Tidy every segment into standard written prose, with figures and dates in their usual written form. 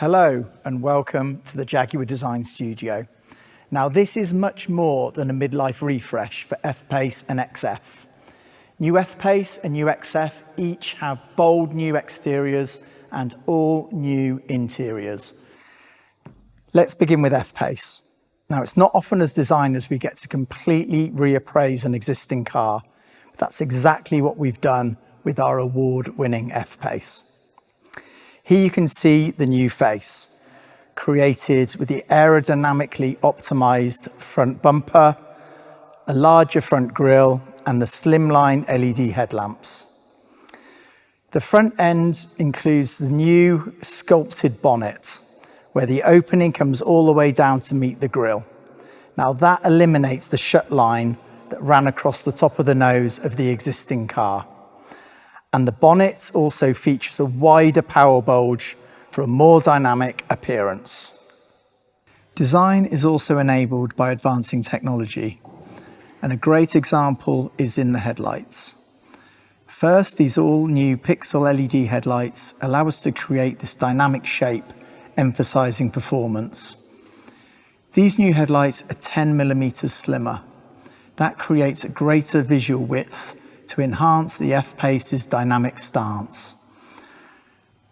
Hello and welcome to the Jaguar Design Studio. Now this is much more than a midlife refresh for F Pace and XF. New F Pace and new XF each have bold new exteriors and all new interiors. Let's begin with F Pace. Now it's not often as designers we get to completely reappraise an existing car, but that's exactly what we've done with our award-winning F Pace. Here you can see the new face, created with the aerodynamically optimized front bumper, a larger front grille, and the slimline LED headlamps. The front end includes the new sculpted bonnet, where the opening comes all the way down to meet the grille. Now that eliminates the shut line that ran across the top of the nose of the existing car. And the bonnet also features a wider power bulge for a more dynamic appearance. Design is also enabled by advancing technology, and a great example is in the headlights. First, these all-new pixel LED headlights allow us to create this dynamic shape, emphasizing performance. These new headlights are 10mm slimmer. That creates a greater visual width to enhance the F Pace's dynamic stance.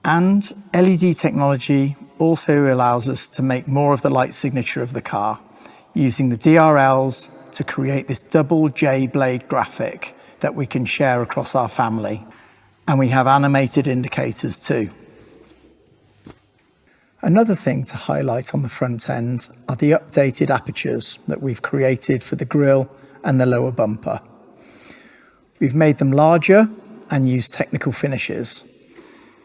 And LED technology also allows us to make more of the light signature of the car, using the DRLs to create this double J blade graphic that we can share across our family. And we have animated indicators too. Another thing to highlight on the front end are the updated apertures that we've created for the grille and the lower bumper. We've made them larger and used technical finishes.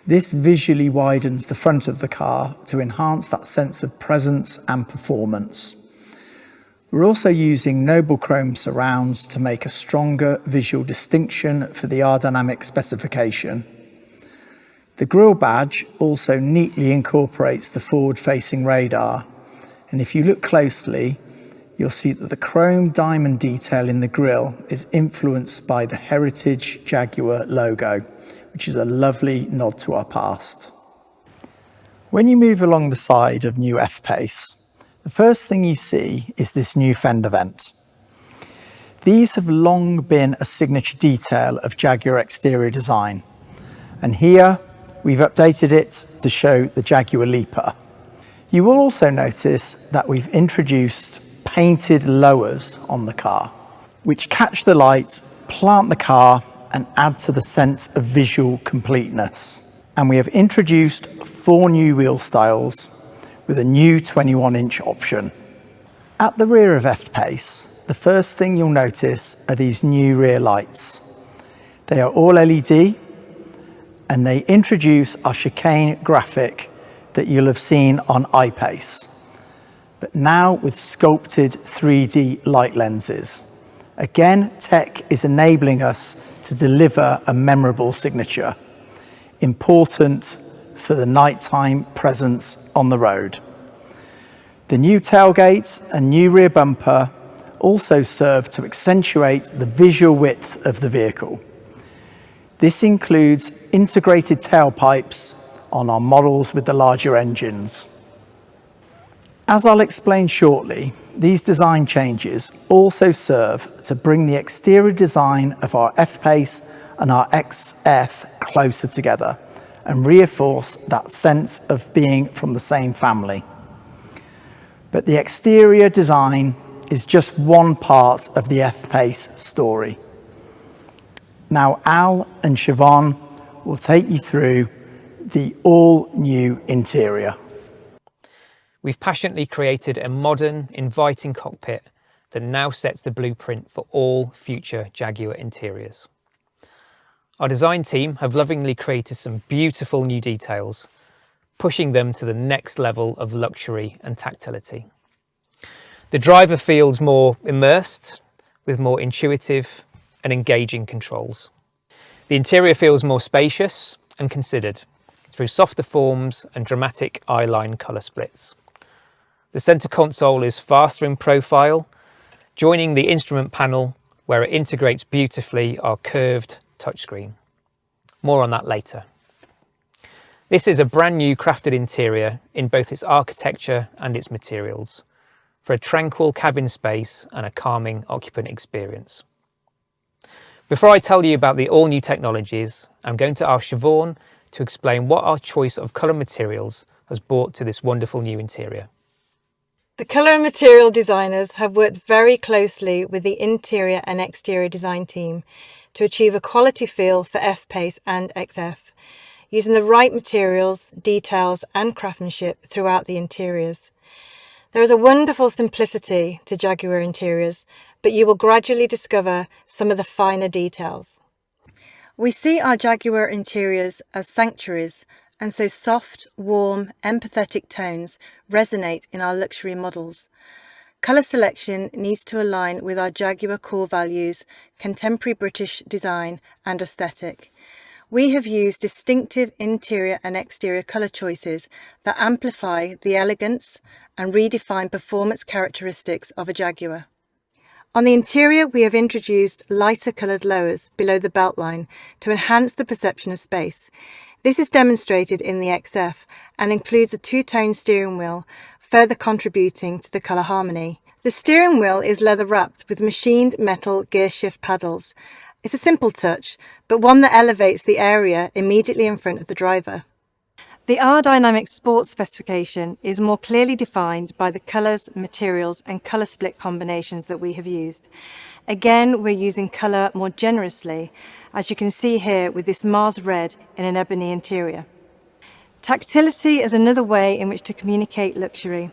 This visually widens the front of the car to enhance that sense of presence and performance. We're also using noble chrome surrounds to make a stronger visual distinction for the aerodynamic specification. The grille badge also neatly incorporates the forward-facing radar, and if you look closely, you'll see that the chrome diamond detail in the grille is influenced by the heritage Jaguar logo, which is a lovely nod to our past. When you move along the side of new F Pace, the first thing you see is this new fender vent. These have long been a signature detail of Jaguar exterior design, and here we've updated it to show the Jaguar Leaper. You will also notice that we've introduced painted lowers on the car, which catch the light, plant the car, and add to the sense of visual completeness. And we have introduced 4 new wheel styles with a new 21-inch option. At the rear of F Pace, the first thing you'll notice are these new rear lights. They are all LED, and they introduce our chicane graphic that you'll have seen on I-Pace, but now with sculpted 3D light lenses. Again, tech is enabling us to deliver a memorable signature, important for the nighttime presence on the road. The new tailgate and new rear bumper also serve to accentuate the visual width of the vehicle. This includes integrated tailpipes on our models with the larger engines. As I'll explain shortly, these design changes also serve to bring the exterior design of our F Pace and our XF closer together and reinforce that sense of being from the same family. But the exterior design is just one part of the F Pace story. Now Al and Siobhan will take you through the all-new interior. We've passionately created a modern, inviting cockpit that now sets the blueprint for all future Jaguar interiors. Our design team have lovingly created some beautiful new details, pushing them to the next level of luxury and tactility. The driver feels more immersed, with more intuitive and engaging controls. The interior feels more spacious and considered, through softer forms and dramatic eyeline colour splits. The centre console is faster in profile, joining the instrument panel where it integrates beautifully our curved touchscreen. More on that later. This is a brand new crafted interior in both its architecture and its materials, for a tranquil cabin space and a calming occupant experience. Before I tell you about the all-new technologies, I'm going to ask Siobhan to explain what our choice of colour materials has brought to this wonderful new interior. The colour and material designers have worked very closely with the interior and exterior design team to achieve a quality feel for F Pace and XF, using the right materials, details and craftsmanship throughout the interiors. There is a wonderful simplicity to Jaguar interiors, but you will gradually discover some of the finer details. We see our Jaguar interiors as sanctuaries, and so soft, warm, empathetic tones resonate in our luxury models. Colour selection needs to align with our Jaguar core values, contemporary British design and aesthetic. We have used distinctive interior and exterior colour choices that amplify the elegance and redefine performance characteristics of a Jaguar. On the interior, we have introduced lighter coloured lowers below the beltline to enhance the perception of space. This is demonstrated in the XF and includes a two-tone steering wheel, further contributing to the colour harmony. The steering wheel is leather wrapped with machined metal gear shift paddles. It's a simple touch, but one that elevates the area immediately in front of the driver. The R-Dynamic Sport specification is more clearly defined by the colours, materials and colour split combinations that we have used. Again, we're using colour more generously, as you can see here with this Mars red in an ebony interior. Tactility is another way in which to communicate luxury.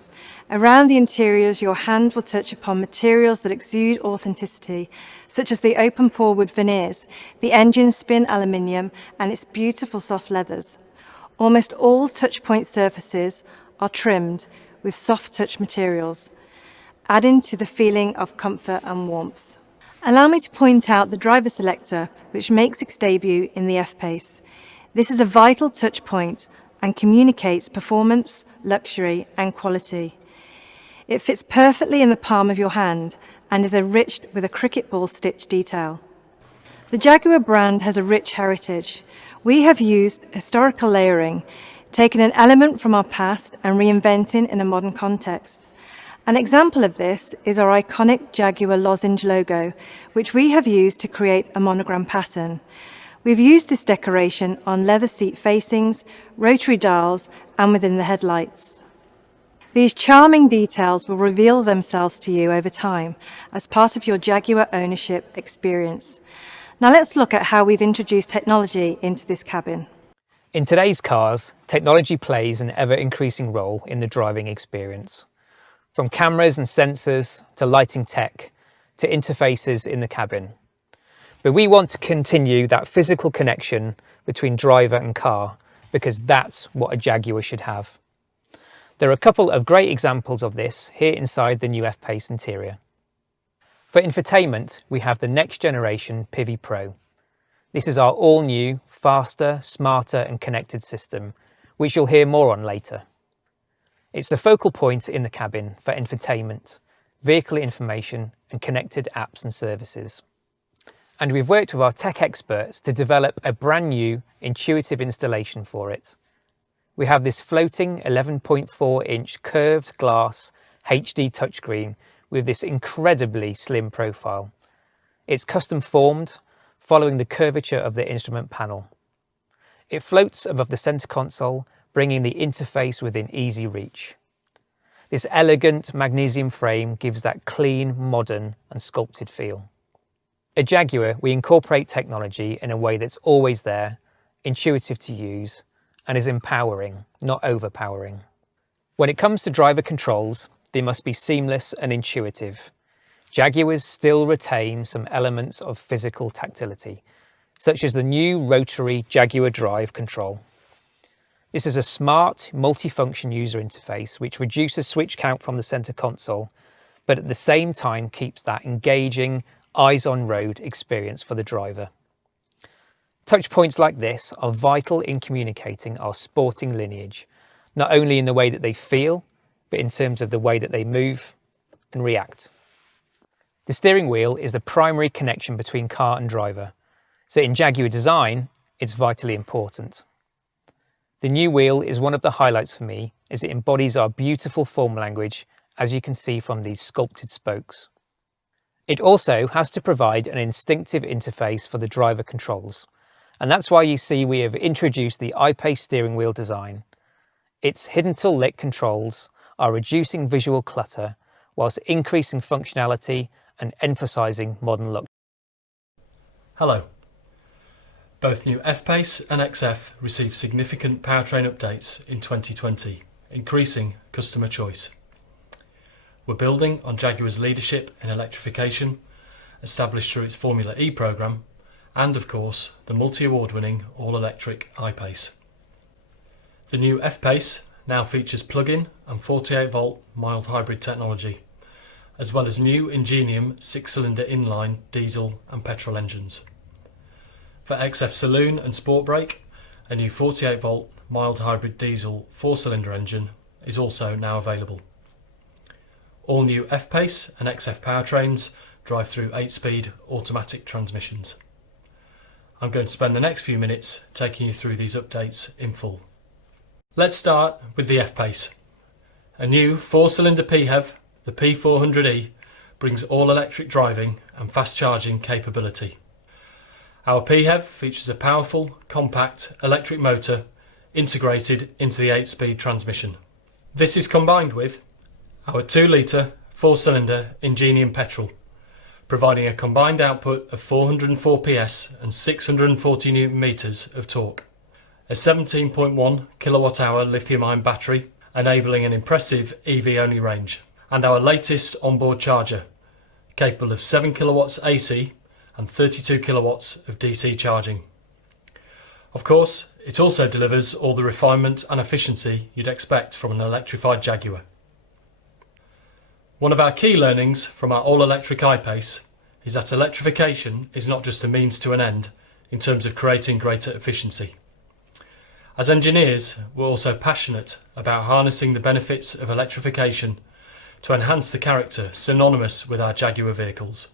Around the interiors, your hand will touch upon materials that exude authenticity, such as the open pore wood veneers, the engine spin aluminium, and its beautiful soft leathers. Almost all touchpoint surfaces are trimmed with soft touch materials, adding to the feeling of comfort and warmth. Allow me to point out the driver selector, which makes its debut in the F Pace. This is a vital touch point and communicates performance, luxury, and quality. It fits perfectly in the palm of your hand and is enriched with a cricket ball stitch detail. The Jaguar brand has a rich heritage. We have used historical layering, taken an element from our past and reinventing in a modern context. An example of this is our iconic Jaguar lozenge logo, which we have used to create a monogram pattern. We've used this decoration on leather seat facings, rotary dials, and within the headlights. These charming details will reveal themselves to you over time as part of your Jaguar ownership experience. Now let's look at how we've introduced technology into this cabin. In today's cars, technology plays an ever-increasing role in the driving experience. From cameras and sensors to lighting tech to interfaces in the cabin. But we want to continue that physical connection between driver and car because that's what a Jaguar should have. There are a couple of great examples of this here inside the new F Pace interior. For infotainment, we have the next generation Pivi Pro. This is our all-new, faster, smarter and connected system, which you'll hear more on later. It's the focal point in the cabin for infotainment, vehicle information and connected apps and services. And we've worked with our tech experts to develop a brand new, intuitive installation for it. We have this floating 11.4-inch curved glass HD touchscreen with this incredibly slim profile. It's custom formed, following the curvature of the instrument panel. It floats above the center console, bringing the interface within easy reach. This elegant magnesium frame gives that clean, modern and sculpted feel. At Jaguar, we incorporate technology in a way that's always there, intuitive to use, and is empowering, not overpowering. When it comes to driver controls, they must be seamless and intuitive. Jaguars still retain some elements of physical tactility, such as the new rotary Jaguar Drive control. This is a smart, multifunction user interface which reduces switch count from the center console, but at the same time keeps that engaging, eyes-on-road experience for the driver. Touch points like this are vital in communicating our sporting lineage, not only in the way that they feel, but in terms of the way that they move and react. The steering wheel is the primary connection between car and driver, so in Jaguar design, it's vitally important. The new wheel is one of the highlights for me as it embodies our beautiful form language, as you can see from these sculpted spokes. It also has to provide an instinctive interface for the driver controls, and that's why you see we have introduced the I-Pace steering wheel design. Its hidden tool lit controls are reducing visual clutter whilst increasing functionality and emphasising modern look. Hello. Both new F Pace and XF received significant powertrain updates in 2020, increasing customer choice. We're building on Jaguar's leadership in electrification, established through its Formula E programme, and of course the multi-award winning all-electric I-Pace. The new F Pace now features plug-in and 48-volt mild hybrid technology, as well as new Ingenium 6-cylinder inline diesel and petrol engines. For XF Saloon and Sport Brake, a new 48-volt mild hybrid diesel 4-cylinder engine is also now available. All new F Pace and XF powertrains drive through 8-speed automatic transmissions. I'm going to spend the next few minutes taking you through these updates in full. Let's start with the F Pace. A new 4-cylinder PHEV, the P400e, brings all-electric driving and fast charging capability. Our PHEV features a powerful, compact electric motor integrated into the 8-speed transmission. This is combined with our 2-litre 4-cylinder Ingenium petrol, providing a combined output of 404 PS and 640 Newton meters of torque, a 17.1 kilowatt-hour lithium-ion battery enabling an impressive EV-only range, and our latest onboard charger, capable of 7 kilowatts AC and 32 kilowatts of DC charging. Of course, it also delivers all the refinement and efficiency you'd expect from an electrified Jaguar. One of our key learnings from our all-electric I-Pace is that electrification is not just a means to an end in terms of creating greater efficiency. As engineers, we're also passionate about harnessing the benefits of electrification to enhance the character synonymous with our Jaguar vehicles.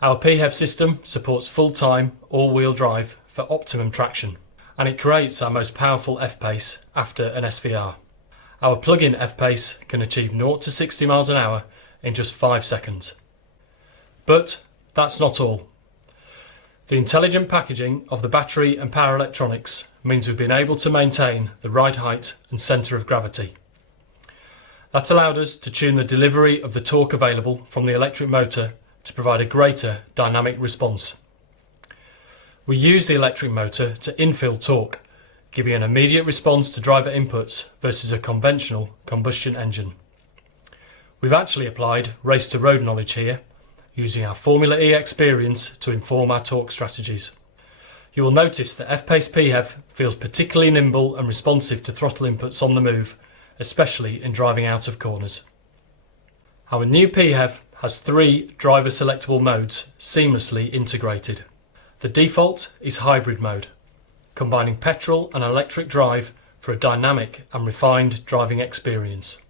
Our PHEV system supports full-time all-wheel drive for optimum traction, and it creates our most powerful F-Pace after an SVR. Our plug-in F-Pace can achieve 0 to 60 miles an hour in just 5 seconds. But that's not all. The intelligent packaging of the battery and power electronics means we've been able to maintain the ride height and centre of gravity. That allowed us to tune the delivery of the torque available from the electric motor to provide a greater dynamic response. We use the electric motor to infill torque, giving an immediate response to driver inputs versus a conventional combustion engine. We've actually applied race to road knowledge here, using our Formula E experience to inform our torque strategies. You will notice that F-Pace PHEV feels particularly nimble and responsive to throttle inputs on the move, especially in driving out of corners. Our new PHEV has 3 driver selectable modes seamlessly integrated. The default is hybrid mode, combining petrol and electric drive for a dynamic and refined driving experience.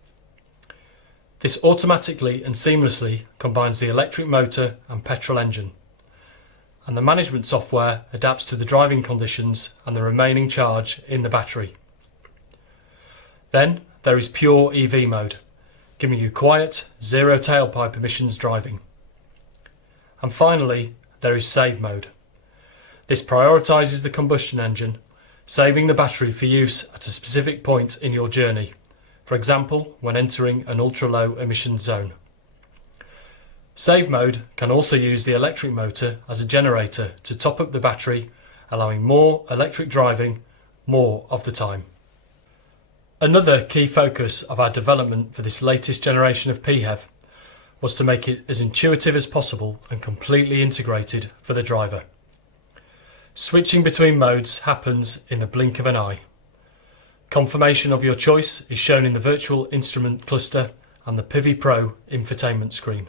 This automatically and seamlessly combines the electric motor and petrol engine, and the management software adapts to the driving conditions and the remaining charge in the battery. Then there is pure EV mode, giving you quiet, zero tailpipe emissions driving. And finally, there is save mode. This prioritises the combustion engine, saving the battery for use at a specific point in your journey, for example when entering an ultra-low emission zone. Save mode can also use the electric motor as a generator to top up the battery, allowing more electric driving more of the time. Another key focus of our development for this latest generation of PHEV was to make it as intuitive as possible and completely integrated for the driver. Switching between modes happens in the blink of an eye. Confirmation of your choice is shown in the virtual instrument cluster and the Pivi Pro infotainment screen.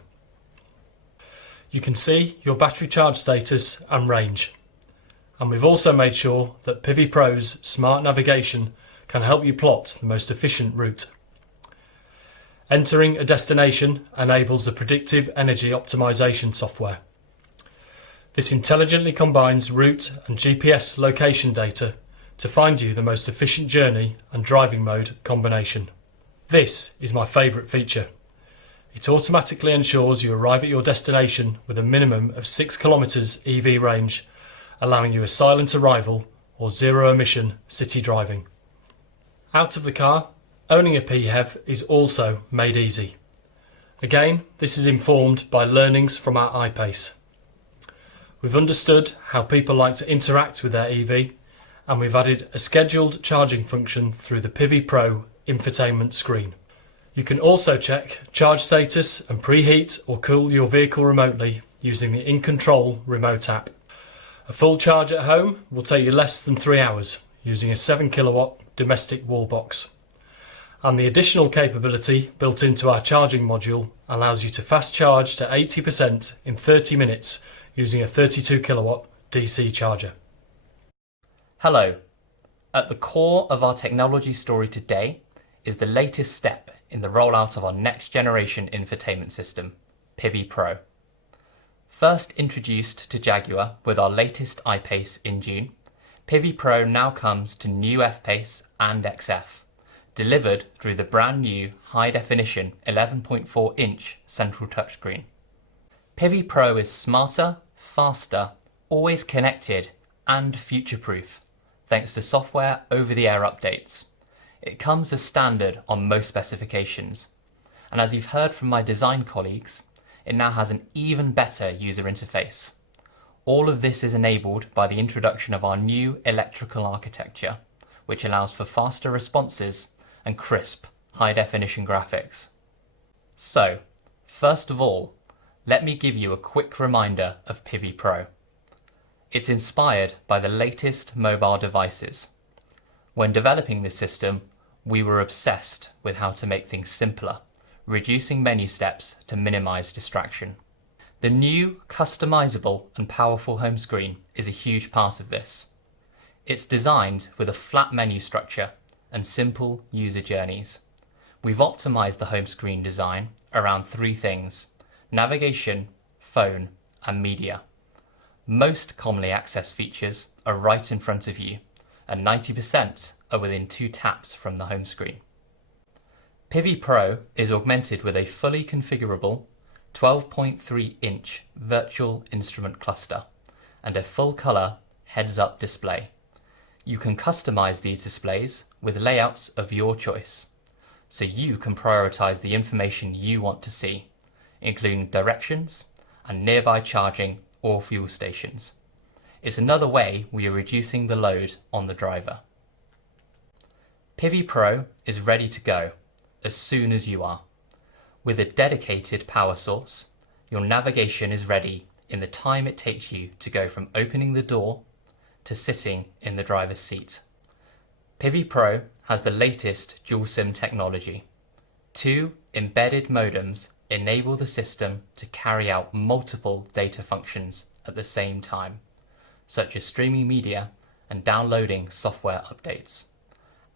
You can see your battery charge status and range, and we've also made sure that Pivi Pro's smart navigation can help you plot the most efficient route. Entering a destination enables the predictive energy optimization software. This intelligently combines route and GPS location data to find you the most efficient journey and driving mode combination. This is my favourite feature. It automatically ensures you arrive at your destination with a minimum of 6 kilometres EV range, allowing you a silent arrival or zero emission city driving. Out of the car, owning a PHEV is also made easy. Again, this is informed by learnings from our I-Pace. We've understood how people like to interact with their EV, and we've added a scheduled charging function through the Pivi Pro infotainment screen. You can also check charge status and preheat or cool your vehicle remotely using the In Control remote app. A full charge at home will take you less than 3 hours using a 7 kilowatt domestic wall box. And the additional capability built into our charging module allows you to fast charge to 80% in 30 minutes using a 32 kilowatt DC charger. Hello. At the core of our technology story today is the latest step in the rollout of our next generation infotainment system, Pivi Pro. First introduced to Jaguar with our latest I-Pace in June, Pivi Pro now comes to new F Pace and XF, delivered through the brand new high-definition 11.4-inch central touchscreen. Pivi Pro is smarter, faster, always connected, and future-proof, thanks to software over-the-air updates. It comes as standard on most specifications, and as you've heard from my design colleagues, it now has an even better user interface. All of this is enabled by the introduction of our new electrical architecture, which allows for faster responses and crisp, high-definition graphics. So, first of all, let me give you a quick reminder of Pivi Pro. It's inspired by the latest mobile devices. When developing this system, we were obsessed with how to make things simpler, reducing menu steps to minimize distraction. The new, customizable and powerful home screen is a huge part of this. It's designed with a flat menu structure and simple user journeys. We've optimized the home screen design around 3 things: navigation, phone, and media. Most commonly accessed features are right in front of you, and 90% are within 2 taps from the home screen. Pivi Pro is augmented with a fully configurable 12.3-inch virtual instrument cluster and a full-color heads-up display. You can customize these displays with layouts of your choice, so you can prioritize the information you want to see, including directions and nearby charging or fuel stations. It's another way we are reducing the load on the driver. Pivi Pro is ready to go as soon as you are. With a dedicated power source, your navigation is ready in the time it takes you to go from opening the door to sitting in the driver's seat. Pivi Pro has the latest dual SIM technology. 2 embedded modems enable the system to carry out multiple data functions at the same time, such as streaming media and downloading software updates.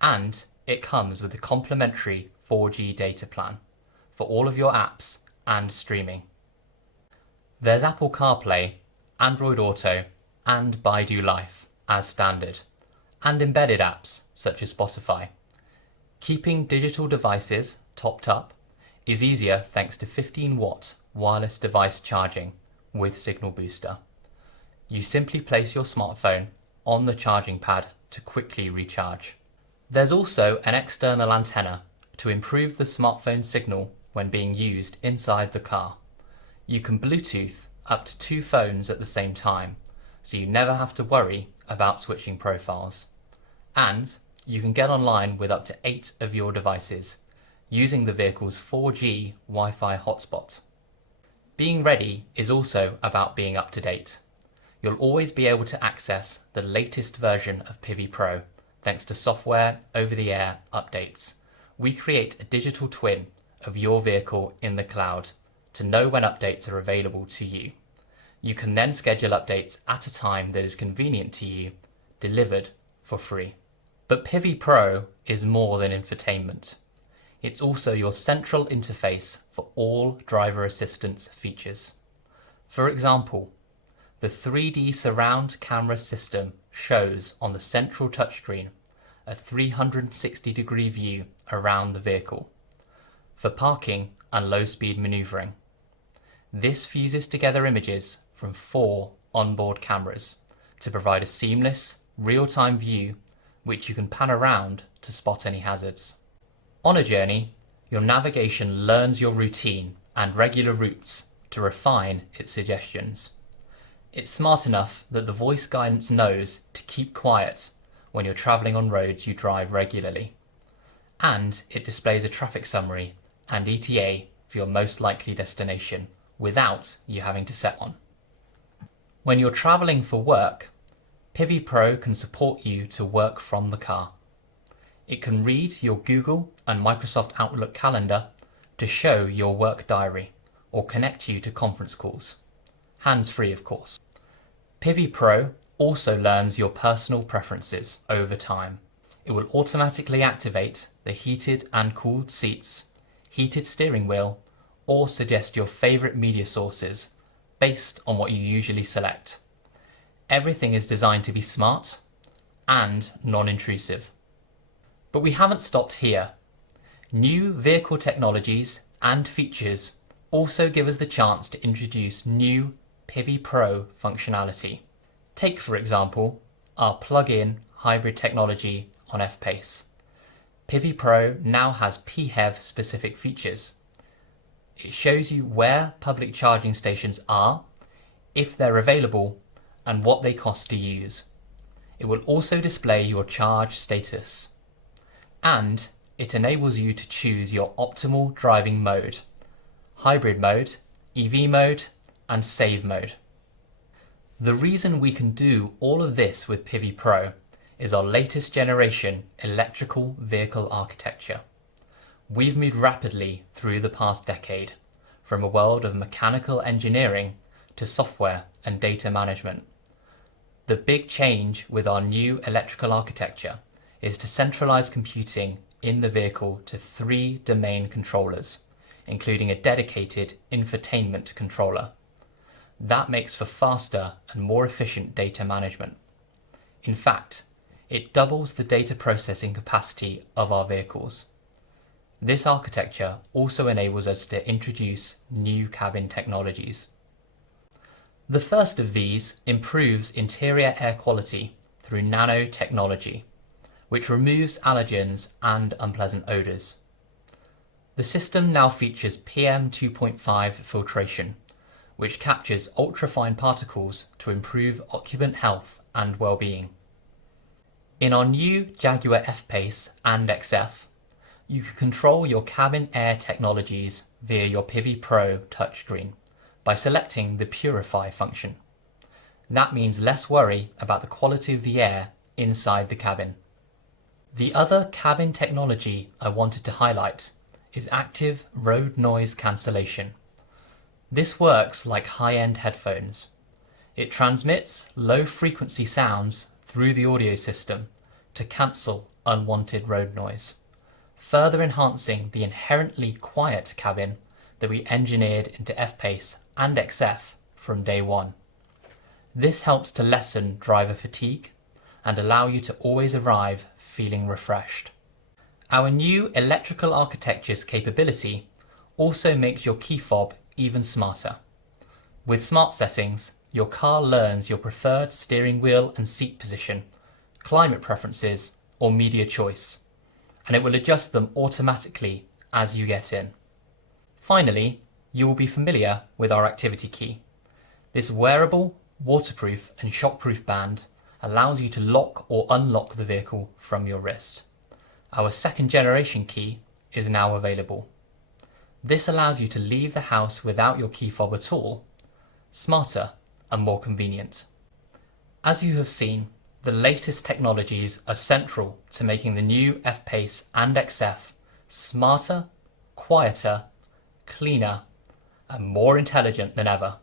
And it comes with a complimentary 4G data plan for all of your apps and streaming. There's Apple CarPlay, Android Auto, and Baidu Life as standard, and embedded apps such as Spotify. Keeping digital devices topped up is easier thanks to 15-watt wireless device charging with Signal Booster. You simply place your smartphone on the charging pad to quickly recharge. There's also an external antenna to improve the smartphone signal when being used inside the car. You can Bluetooth up to 2 phones at the same time, so you never have to worry about switching profiles. And you can get online with up to 8 of your devices, using the vehicle's 4G Wi-Fi hotspot. Being ready is also about being up to date. You'll always be able to access the latest version of Pivi Pro thanks to software over-the-air updates. We create a digital twin of your vehicle in the cloud to know when updates are available to you. You can then schedule updates at a time that is convenient to you, delivered for free. But Pivi Pro is more than infotainment. It's also your central interface for all driver assistance features. For example, the 3D surround camera system shows on the central touchscreen a 360-degree view around the vehicle for parking and low-speed manoeuvring. This fuses together images from 4 onboard cameras to provide a seamless, real-time view which you can pan around to spot any hazards. On a journey, your navigation learns your routine and regular routes to refine its suggestions. It's smart enough that the voice guidance knows to keep quiet when you're travelling on roads you drive regularly. And it displays a traffic summary and ETA for your most likely destination without you having to set one. When you're travelling for work, Pivi Pro can support you to work from the car. It can read your Google and Microsoft Outlook calendar to show your work diary or connect you to conference calls. Hands-free, of course. Pivi Pro also learns your personal preferences over time. It will automatically activate the heated and cooled seats, heated steering wheel, or suggest your favourite media sources based on what you usually select. Everything is designed to be smart and non-intrusive. But we haven't stopped here. New vehicle technologies and features also give us the chance to introduce new Pivi Pro functionality. Take, for example, our plug-in hybrid technology on F Pace. Pivi Pro now has PHEV specific features. It shows you where public charging stations are, if they're available, and what they cost to use. It will also display your charge status. And it enables you to choose your optimal driving mode: hybrid mode, EV mode, and save mode. The reason we can do all of this with Pivi Pro is our latest generation electrical vehicle architecture. We've moved rapidly through the past decade, from a world of mechanical engineering to software and data management. The big change with our new electrical architecture is to centralize computing in the vehicle to 3 domain controllers, including a dedicated infotainment controller. That makes for faster and more efficient data management. In fact, it doubles the data processing capacity of our vehicles. This architecture also enables us to introduce new cabin technologies. The first of these improves interior air quality through nanotechnology, which removes allergens and unpleasant odours. The system now features PM 2.5 filtration, which captures ultrafine particles to improve occupant health and well-being. In our new Jaguar F Pace and XF, you can control your cabin air technologies via your Pivi Pro touchscreen by selecting the Purify function. That means less worry about the quality of the air inside the cabin. The other cabin technology I wanted to highlight is active road noise cancellation. This works like high-end headphones. It transmits low-frequency sounds through the audio system to cancel unwanted road noise, further enhancing the inherently quiet cabin that we engineered into F Pace and XF from day one. This helps to lessen driver fatigue and allow you to always arrive feeling refreshed. Our new electrical architecture's capability also makes your key fob even smarter. With smart settings, your car learns your preferred steering wheel and seat position, climate preferences, or media choice, and it will adjust them automatically as you get in. Finally, you will be familiar with our activity key. This wearable, waterproof and shockproof band allows you to lock or unlock the vehicle from your wrist. Our second generation key is now available. This allows you to leave the house without your key fob at all, smarter and more convenient. As you have seen, the latest technologies are central to making the new F Pace and XF smarter, quieter, cleaner, and more intelligent than ever.